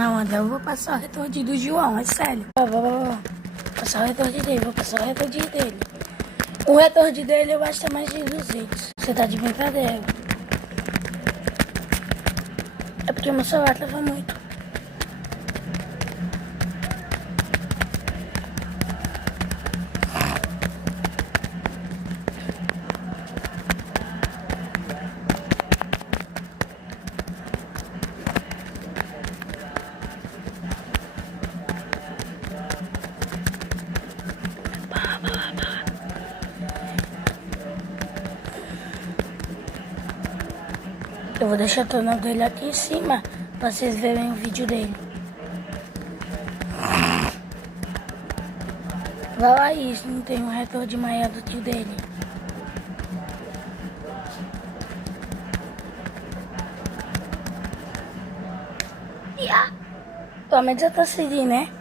não, André. Eu vou passar o retorno do João, é sério. Vou passar o retorno dele, vou passar o retorno dele. O retorno dele eu acho que é mais de 200. Você tá de brincadeira. É porque meu celular trava muito. Eu vou deixar o canal dele aqui em cima pra vocês verem o vídeo dele. Vai lá, isso, não tem um retorno de maior do tio dele. Pelo menos eu tô seguindo, né?